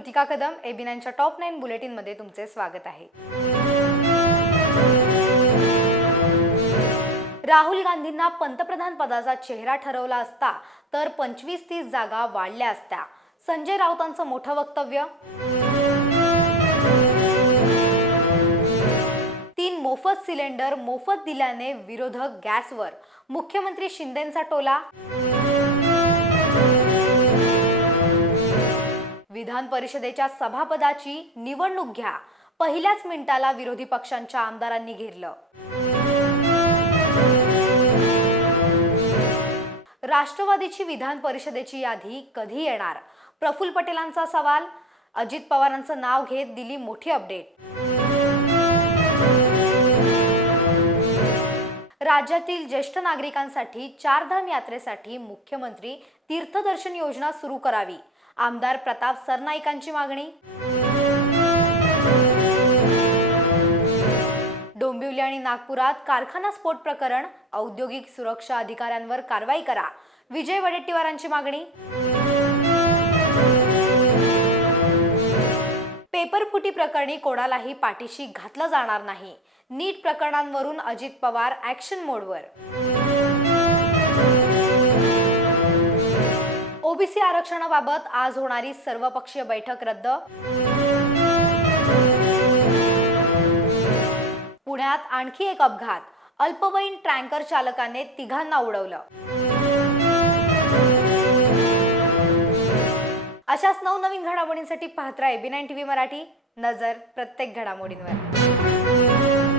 कृतिका कदम एबीनांच्या top nine बुलेटिनमध्ये तुमचे स्वागत आहे. राहुल गांधींना पंतप्रधान पदाचा चेहरा ठरवला असता तर पंचवीस तीस जागा वाढल्या असत्या. संजय राऊतांचं मोठं वक्तव्य? तीन मोफत सिलेंडर मोफत दिल्याने विरोधक गॅसवर. मुख्यमंत्री शिंदेंचा टोला? विधान परिषदेच्या सभापदाची निवडणूक घ्या. पहिल्याच मिनिटाला विरोधी पक्षांच्या आमदारांनी घेरलं. राष्ट्रवादीची विधान परिषदेची यादी कधी येणार? प्रफुल्ल पटेलांचा सवाल अजित पवारांचं नाव घेत दिली मोठी अपडेट. राज्यातील ज्येष्ठ नागरिकांसाठी चारधाम यात्रेसाठी मुख्यमंत्री तीर्थदर्शन योजना सुरू करावी. आमदार प्रताप सरनाईकांची मागणी. डोंबिवली आणि नागपुरात कारखाना स्फोट प्रकरण औद्योगिक सुरक्षा अधिकाऱ्यांवर कारवाई करा. विजय वडेट्टीवारांची मागणी. पेपरफुटी प्रकरणी कोणालाही पाठीशी घातलं जाणार नाही. नीट प्रकरणांवरून अजित पवार ऍक्शन मोडवर आरक्षणाबाबत आज होणारी सर्वपक्षीय बैठक रद्द. पुण्यात आणखी एक अपघात. अल्पवयीन ट्रँकर चालकाने तिघांना उडवलं. अशाच नवनवीन घडामोडींसाठी पाहत राहा बी नाईन टीव्ही मराठी. नजर प्रत्येक घडामोडींवर.